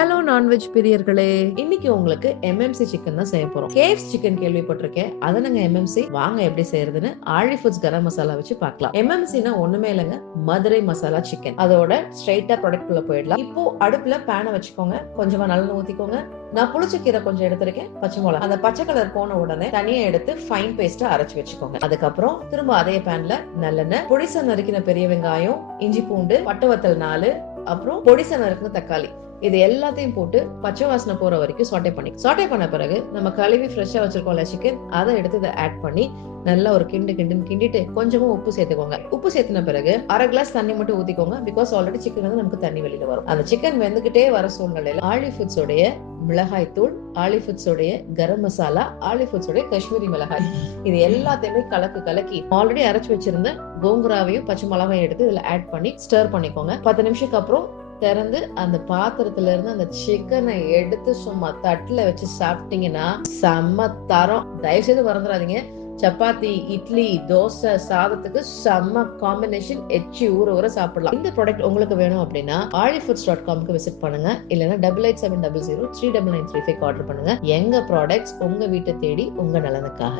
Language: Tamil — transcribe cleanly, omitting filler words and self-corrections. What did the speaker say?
ஹலோ நான்வெஜ் பிரியர்களே, இன்னைக்கு உங்களுக்கு MMC சிக்கன் தான் செய்ய போறோம். KFC சிக்கன் கேள்விப்பட்டிருக்கேன், அதை நாங்க MMC வாங்க எப்படி செய்யறதுன்னு ஆழி ஃபுட்ஸ் கரம் மசாலா வச்சு பார்க்கலாம். MMCனா ஒண்ணுமே இல்லைங்க, மதுரை மசாலா சிக்கன். அதோட ஸ்ட்ரைட்டா ப்ராடக்ட் உள்ள போயிடலாம். இப்போ அடுப்புல பேனை வச்சுக்கோங்க, கொஞ்சமா நல்லெண்ணெய் ஊத்திக்கோங்க. நான் புளிச்சக்கீரை கொஞ்சம் எடுத்திருக்கேன், பச்சை மிளகா. அந்த பச்சை கலர் போன உடனே தனியா எடுத்து ஃபைன் பேஸ்டா அரைச்சு வச்சுக்கோங்க. அதுக்கப்புறம் திரும்ப அதே பேன்ல நல்லெண்ணெய், பொடிசா நறுக்கின பெரிய வெங்காயம், இஞ்சி பூண்டு, பட்டை வத்தல் 4, அப்புறம் பொடிசா நறுக்கின தக்காளி, இது எல்லாத்தையும் போட்டு பச்சை வாசனை போற வரைக்கும் சாட்டே பண்ண பிறகு நம்ம கழுவி ஃப்ரெஷ்ஷா வச்சிருக்கோம்ல சிக்கன், அதை எடுத்து இதை ஆட் பண்ணி நல்லா ஒரு கிண்டிட்டு கொஞ்சமா உப்பு சேர்த்துக்கோங்க. உப்பு சேர்த்துன பிறகு அரை கிளாஸ் தண்ணி மட்டும் ஊத்திக்கோங்க. பிகாஸ் ஆல்ரெடி சிக்கன் வந்து நமக்கு தண்ணி வெளியில வரும். அந்த சிக்கன் வெந்துகிட்டே வர சூழ்நிலையில ஆழி ஃபுட்ஸ் உடைய மிளகாய் தூள், ஆழி ஃபுட்ஸ் உடைய கரம் மசாலா, ஆழி ஃபுட்ஸ் உடைய காஷ்மீரி மிளகாய், இது எல்லாத்தையுமே கலக்கி ஆல்ரெடி அரைச்சு வச்சிருந்த கோங்குராவையும் பச்சை மிளகாயும் எடுத்து இதுல ஆட் பண்ணி ஸ்டர் பண்ணிக்கோங்க. 10 நிமிஷத்துக்கு அப்புறம் திறந்து அந்த பாத்திரத்துல இருந்து அந்த சிக்கனை எடுத்து சும்மா தட்டுல வச்சு சாப்பிட்டீங்கன்னா செம்ம தரம். தயவு செய்து மறந்துடாதீங்க. சப்பாத்தி, இட்லி, தோசை, சாதத்துக்கு செம்ம காம்பினேஷன். எச்சி ஊற சாப்பிடலாம். இந்த ப்ராடக்ட் உங்களுக்கு வேணும் அப்படின்னா alifoods.com விசிட் பண்ணுங்க. இல்லைன்னா 8870039935 ஆர்டர் பண்ணுங்க. எங்க ப்ராடக்ட்ஸ் உங்க வீட்டை தேடி உங்க நலனுக்காக.